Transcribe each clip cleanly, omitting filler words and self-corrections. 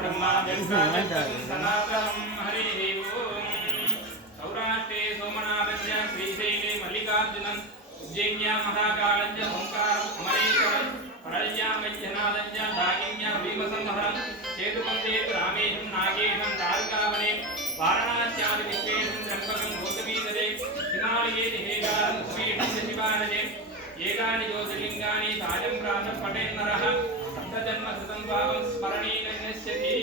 ब्रह्मा सनातनं हरिः ओम् सौराष्ट्रे सोमनाथञ्च श्रीशैले मल्लिकार्जुनम् उज्जयिन्यां महाकालञ्च ओङ्कारम् अमरेश्वरम् परल्यां वैद्यनाथञ्च दागिन्यां भीमसंहरम् सेतुपन्थे रामेशं नागेशं तारकावने वाराणस्यादि विश्वेशं त्र्यम्बकं गौतमीतले हिमालये हेगारं सुमेशं शिवानये एकानि ज्योतिर्लिङ्गानि सायं प्रातः पठेन्नरः सप्तजन्मकृतं पापं स्मरणेन नश्यति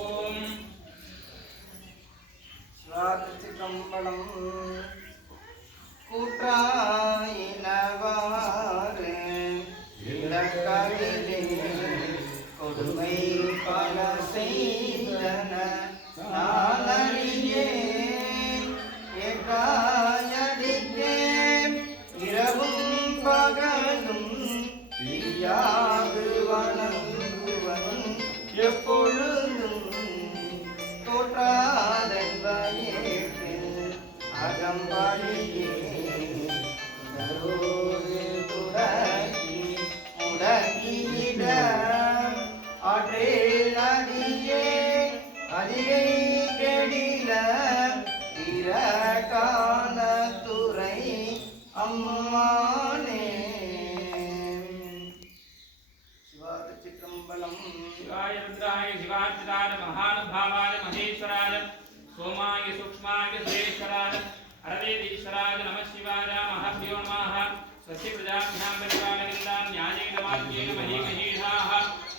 ॐ स्वातिचिदम्बरं கூற்றாயினவாறு இலக்கவிலே கொடுமை பல செய்தன நானறியே ஏகாயடிக்கே இரவும் பகலும் பிரியாது வணங்குவன் எப்பொழுதும் தோற்றாதென்பேற்றில் அகம்படியே துடக்கி முடங்கிட ஆற்றேல் அடியே அதிகை கெடில இரகான துறை அம்மானே சிவாதிச்சிற்றம்பலம் शिवाय रुद्राय शिवार्चिताय महानुभावाय महेश्वराय सोमाय सूक्ष्माय सुरेश्वराय हरदेवीश्वराय नमः शिवाय महाभ्यो नमः स्वस्ति प्रजाभ्यां परिपालयन्तां न्यायेन मार्गेण महीमहीषाः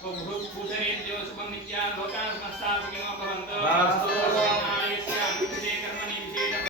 भूषणेभ्यो शुभं नित्यान् लोकान् समस्ताः सुखिनो भवन्तु